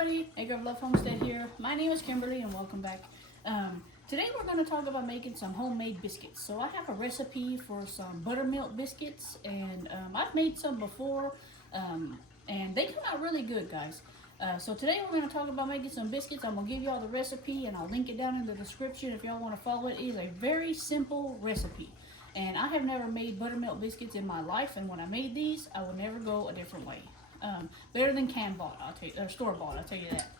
everybody, Acre of Love Homestead here. My name is Kimberly and welcome back. Today we're going to talk about making some homemade biscuits. So I have a recipe for some buttermilk biscuits and I've made some before and they come out really good, guys. So today we're going to talk about making some biscuits. I'm going to give you all the recipe and I'll link it down in the description if y'all want to follow it. It is a very simple recipe. And I have never made buttermilk biscuits in my life, and when I made these, I would never go a different way. Better than can-bought, I'll tell you, or store-bought, I'll tell you that.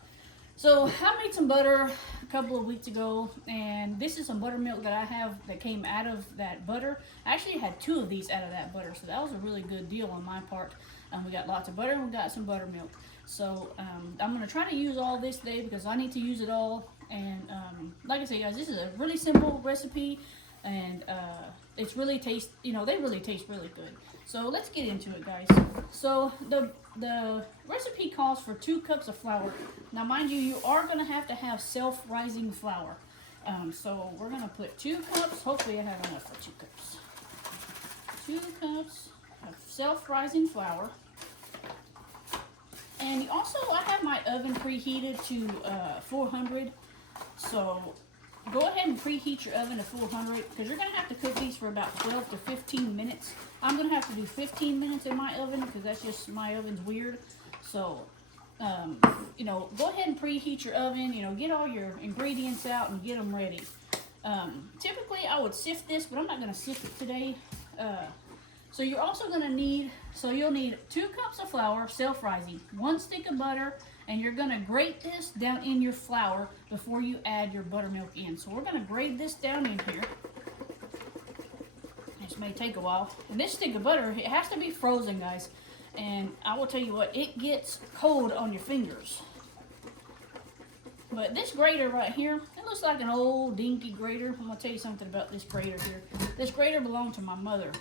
So I made some butter a couple of weeks ago, and this is some buttermilk that I have that came out of that butter. I actually had 2 of these out of that butter, so that was a really good deal on my part. We got lots of butter and we got some buttermilk. So I'm going to try to use all this today because I need to use it all. And like I say, guys, this is a really simple recipe, and it's really they really taste really good. So let's get into it, guys. So the recipe calls for 2 cups of flour. Now mind you, you are going to have self-rising flour. So we're going to put 2 cups, hopefully I have enough for 2 cups. 2 cups of self-rising flour. And also I have my oven preheated to 400. So go ahead and preheat your oven to 400 because you're going to have to cook these for about 12 to 15 minutes. I'm going to have to do 15 minutes in my oven because that's just, my oven's weird. So, go ahead and preheat your oven, get all your ingredients out and get them ready. Typically I would sift this, but I'm not going to sift it today. So you're also going to need, you'll need 2 cups of flour, self-rising, 1 stick of butter, and you're going to grate this down in your flour before you add your buttermilk in. So we're going to grate this down in here. This may take a while. And this stick of butter, it has to be frozen, guys. And I will tell you what, it gets cold on your fingers. But this grater right here, it looks like an old dinky grater. I'm going to tell you something about this grater here. This grater belonged to my mother.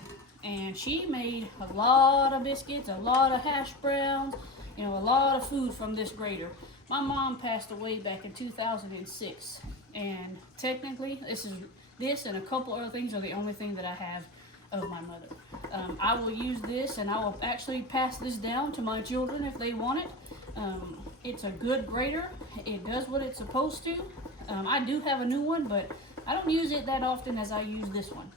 And she made a lot of biscuits, a lot of hash browns, a lot of food from this grater. My mom passed away back in 2006, and technically this and a couple other things are the only thing that I have of my mother. I will use this, and I will actually pass this down to my children if they want it. It's a good grater. It does what it's supposed to. I do have a new one, but I don't use it that often as I use this one.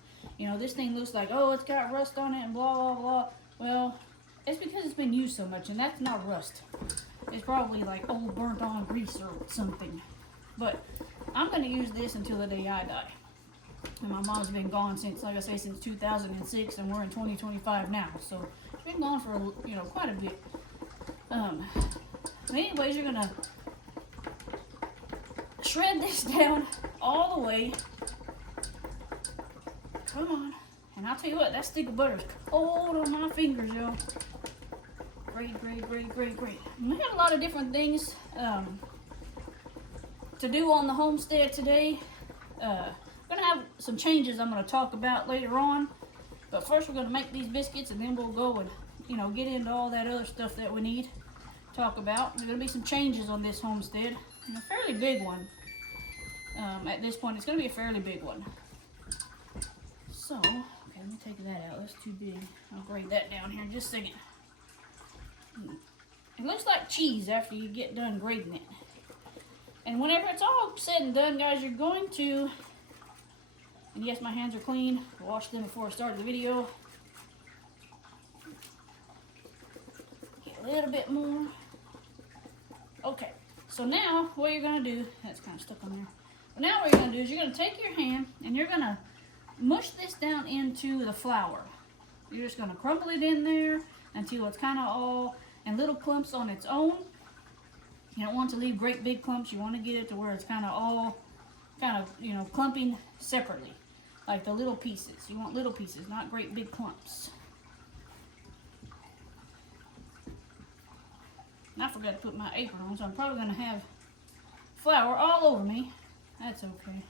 This thing looks like, oh, it's got rust on it and blah, blah, blah. Well, it's because it's been used so much, and that's not rust. It's probably like old burnt on grease or something. But I'm going to use this until the day I die. And my mom's been gone since, like I say, since 2006, and we're in 2025 now. So she's been gone for, quite a bit. Anyways, you're going to shred this down all the way. Come on. And I'll tell you what, that stick of butter is cold on my fingers, yo. Great. We have a lot of different things to do on the homestead today. I'm going to have some changes I'm going to talk about later on. But first we're going to make these biscuits, and then we'll go and, get into all that other stuff that we need to talk about. There's going to be some changes on this homestead. And a fairly big one. At this point, it's going to be a fairly big one. So, okay, let me take that out. That's too big. I'll grate that down here in just a second. It looks like cheese after you get done grating it. And whenever it's all said and done, guys, you're going to, and yes, my hands are clean. I washed them before I started the video. Get a little bit more. Okay, so now what you're going to do, that's kind of stuck on there. But now what you're going to do is you're going to take your hand and you're going to mush this down into the flour. You're just going to crumble it in there until it's kind of all in little clumps on its own. You don't want to leave great big clumps. You want to get it to where it's kind of all clumping separately, like the little pieces. You want little pieces, not great big clumps. And I forgot to put my apron on, so I'm probably going to have flour all over me. That's okay.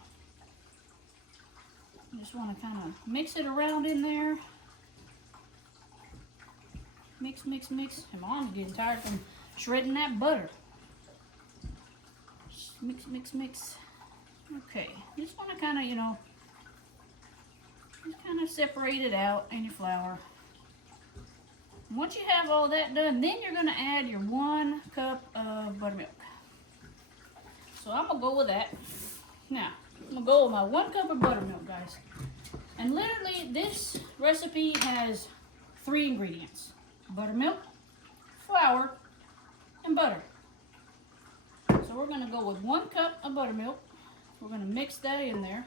You just want to kind of mix it around in there. Mix. And Mom's getting tired from shredding that butter. Mix. Okay. You just want to kind of, just kind of separate it out in your flour. Once you have all that done, then you're going to add your 1 cup of buttermilk. So I'm going to go with that. Now, I'm going to go with my 1 cup of buttermilk, guys. And literally, this recipe has 3 ingredients. Buttermilk, flour, and butter. So we're going to go with 1 cup of buttermilk. We're going to mix that in there.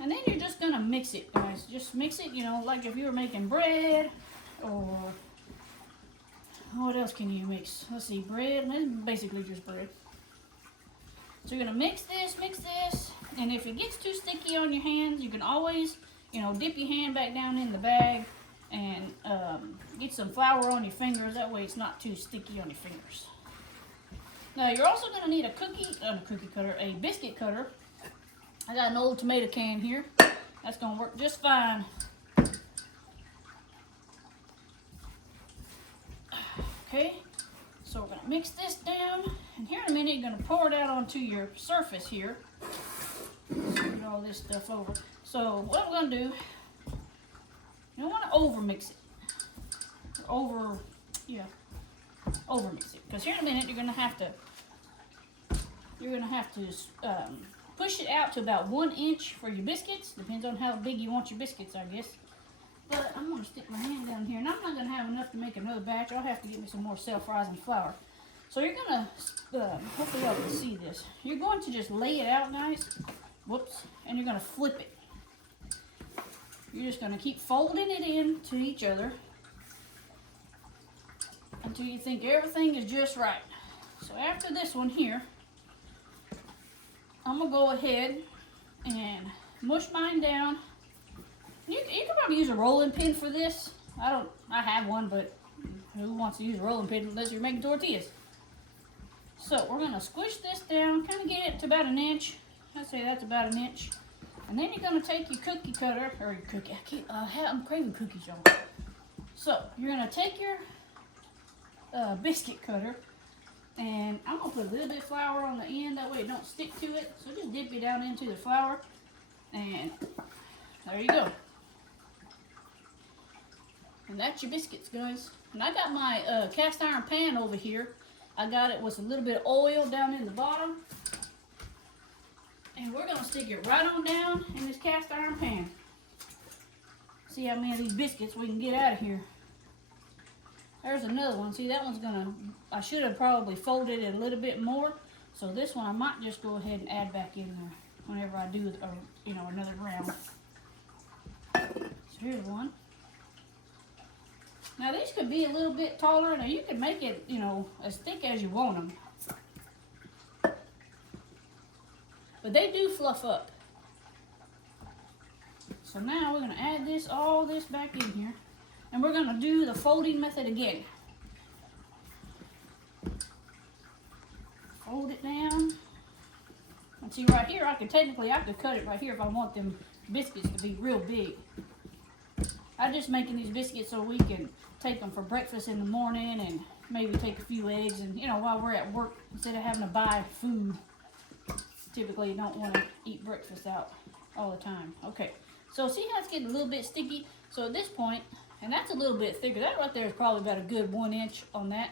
And then you're just going to mix it, guys. Just mix it, you know, like if you were making bread or what else can you mix? Let's see, bread. It's basically just bread. So you're going to mix this. And if it gets too sticky on your hands, you can always, you know, dip your hand back down in the bag and get some flour on your fingers. That way it's not too sticky on your fingers. Now you're also going to need a biscuit cutter. I got an old tomato can here. That's going to work just fine. Okay, so we're going to mix this down. And here in a minute, you're going to pour it out onto your surface here. Get all this stuff over. So what I'm going to do, you don't want to over mix it. Over mix it. Because here in a minute, you're going to have to push it out to about 1 inch for your biscuits. Depends on how big you want your biscuits, I guess. But I'm going to stick my hand down here, and I'm not going to have enough to make another batch. I'll have to get me some more self-rising flour. So you're going to, hopefully y'all can see this. You're going to just lay it out, guys. Whoops. And you're going to flip it. You're just going to keep folding it in to each other until you think everything is just right. So after this one here, I'm going to go ahead and mush mine down. You can probably use a rolling pin for this. I have one, but who wants to use a rolling pin unless you're making tortillas? So we're going to squish this down, kind of get it to about 1 inch. I'd say that's about 1 inch. And then you're going to take your cookie cutter, or your cookie, I'm craving cookies, y'all. So you're going to take your biscuit cutter, and I'm going to put a little bit of flour on the end, that way it don't stick to it. So just dip it down into the flour, and there you go. And that's your biscuits, guys. And I got my cast iron pan over here. I got it with a little bit of oil down in the bottom. And we're going to stick it right on down in this cast iron pan. See how many of these biscuits we can get out of here. There's another one. See, that one's gonna, I should have probably folded it a little bit more. So this one I might just go ahead and add back in there whenever I do, another round. So here's one. Now these could be a little bit taller. Now you can make it, as thick as you want them. But they do fluff up. So now we're gonna add all this back in here. And we're going to do the folding method again. Fold it down. And see right here, I could cut it right here if I want them biscuits to be real big. I'm just making these biscuits so we can take them for breakfast in the morning and maybe take a few eggs and, while we're at work, instead of having to buy food. Typically, you don't want to eat breakfast out all the time. Okay, so see how it's getting a little bit sticky? So at this point, and that's a little bit thicker. That right there is probably about a good 1 inch on that.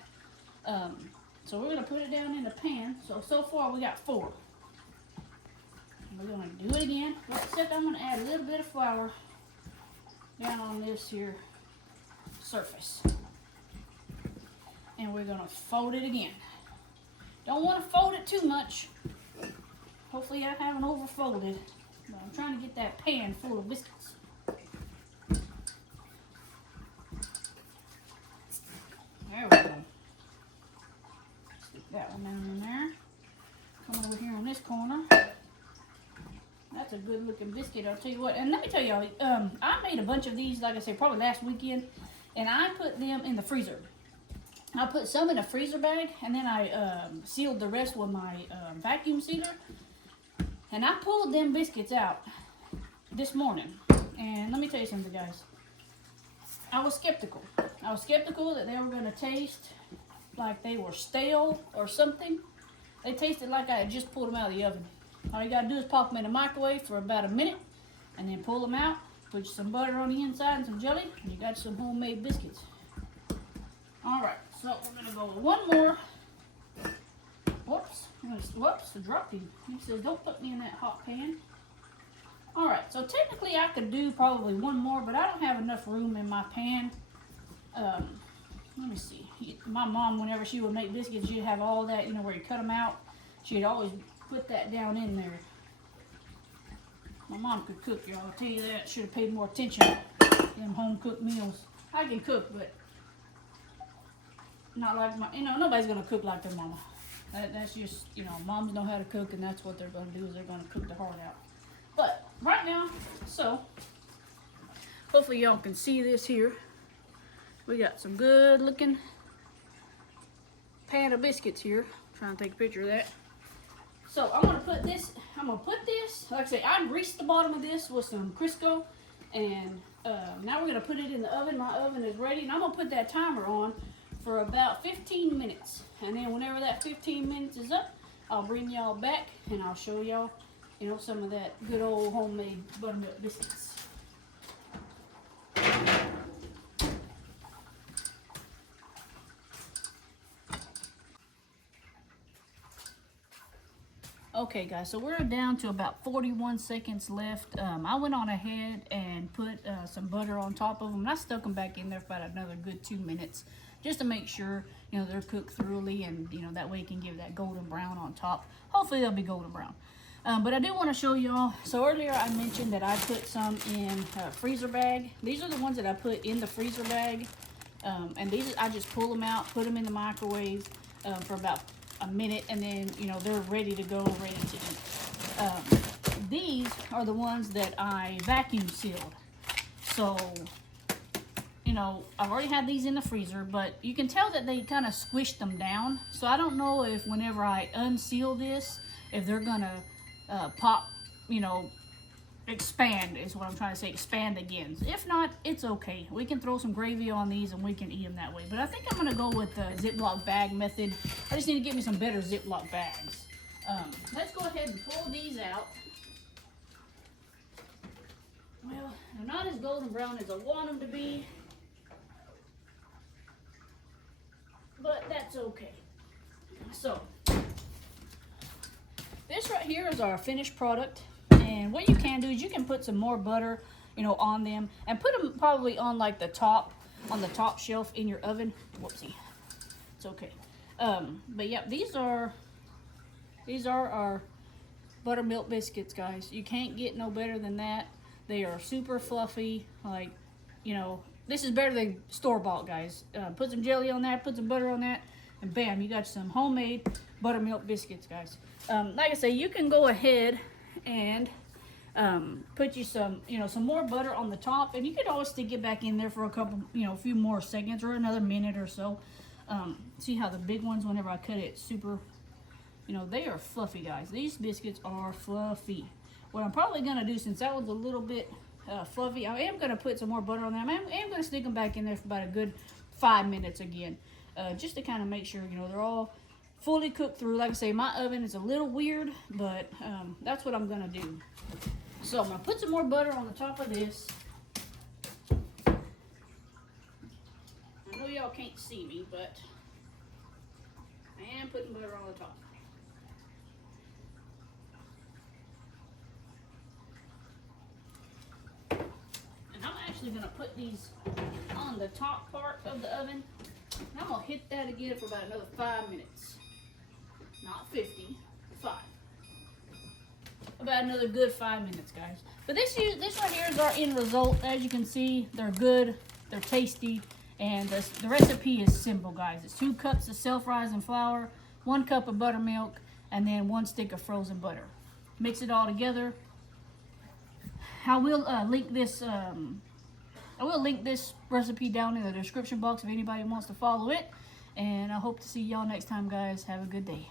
So we're going to put it down in the pan. So far we got 4. We're going to do it again. Except I'm going to add a little bit of flour down on this here surface. And we're going to fold it again. Don't want to fold it too much. Hopefully I haven't overfolded. But I'm trying to get that pan full of biscuits. There we go. Stick that one down in there. Come over here on this corner. That's a good looking biscuit, I'll tell you what. And let me tell y'all, I made a bunch of these, like I said, probably last weekend. And I put them in the freezer. I put some in a freezer bag, and then I sealed the rest with my vacuum sealer. And I pulled them biscuits out this morning. And let me tell you something, guys. I was skeptical. I was skeptical that they were going to taste like they were stale or something. They tasted like I had just pulled them out of the oven. All you got to do is pop them in the microwave for about a minute and then pull them out. Put some butter on the inside and some jelly, and you got some homemade biscuits. Alright, so we're going to go with one more. Whoops, I dropped him. He says, don't put me in that hot pan. Alright, so technically I could do probably one more, but I don't have enough room in my pan. Let me see. My mom, whenever she would make biscuits, she'd have all that, you know, where you cut them out. She'd always put that down in there. My mom could cook, y'all. I'll tell you that. Should have paid more attention to them home-cooked meals. I can cook, but not like my, you know, nobody's going to cook like their mama. That's just, you know, moms know how to cook, and that's what they're going to do, is they're going to cook the heart out. But right now, so hopefully y'all can see this here. We got some good looking pan of biscuits here. I'm trying to take a picture of that. So I'm gonna put this, like I say, I greased the bottom of this with some Crisco, and now we're gonna put it in the oven. My oven is ready, and I'm gonna put that timer on for about 15 minutes. And then whenever that 15 minutes is up, I'll bring y'all back and I'll show y'all, you know, some of that good old homemade buttermilk biscuits. Okay guys, so we're down to about 41 seconds left. I went on ahead and put some butter on top of them, and I stuck them back in there for about another good 2 minutes just to make sure, you know, they're cooked thoroughly, and you know, that way you can give that golden brown on top. Hopefully they'll be golden brown. But I do want to show y'all, so earlier I mentioned that I put some in a freezer bag. These are the ones that I put in the freezer bag, and these I just pull them out, put them in the microwave for about a minute, and then, you know, they're ready to go, ready to eat. These are the ones that I vacuum sealed. So, you know, I've already had these in the freezer, but you can tell that they kind of squished them down. So I don't know if whenever I unseal this, if they're gonna pop, you know, expand is what I'm trying to say, expand again. If not, it's okay. We can throw some gravy on these and we can eat them that way. But I think I'm gonna go with the Ziploc bag method. I just need to get me some better Ziploc bags. Let's go ahead and pull these out. Well, they're not as golden brown as I want them to be, but that's okay. So this right here is our finished product. And what you can do is you can put some more butter, you know, on them, and put them probably on like the top shelf in your oven. Whoopsie, it's okay. But yeah, these are our buttermilk biscuits, guys. You can't get no better than that. They are super fluffy. Like, you know, this is better than store-bought, guys. Put some jelly on that, put some butter on that, and bam, you got some homemade buttermilk biscuits, guys. Like I say, you can go ahead and put you some, you know, some more butter on the top, and you could always stick it back in there for a couple, you know, a few more seconds or another minute or so. See how the big ones, whenever I cut it, super, you know, they are fluffy, guys. These biscuits are fluffy. What I'm probably gonna do, since that was a little bit fluffy, I am gonna put some more butter on them. I am gonna stick them back in there for about a good 5 minutes again, just to kind of make sure, you know, they're all fully cooked through. Like I say, my oven is a little weird, but that's what I'm gonna do. So I'm gonna put some more butter on the top of this. I know y'all can't see me, but I am putting butter on the top. And I'm actually gonna put these on the top part of the oven. And I'm gonna hit that again for about another 5 minutes. Not 50, 5. About another good 5 minutes, guys. But this right here is our end result. As you can see, they're good, they're tasty, and the recipe is simple, guys. It's 2 cups of self-rising flour, 1 cup of buttermilk, and then 1 stick of frozen butter. Mix it all together. I will link this. I will link this recipe down in the description box if anybody wants to follow it. And I hope to see y'all next time, guys. Have a good day.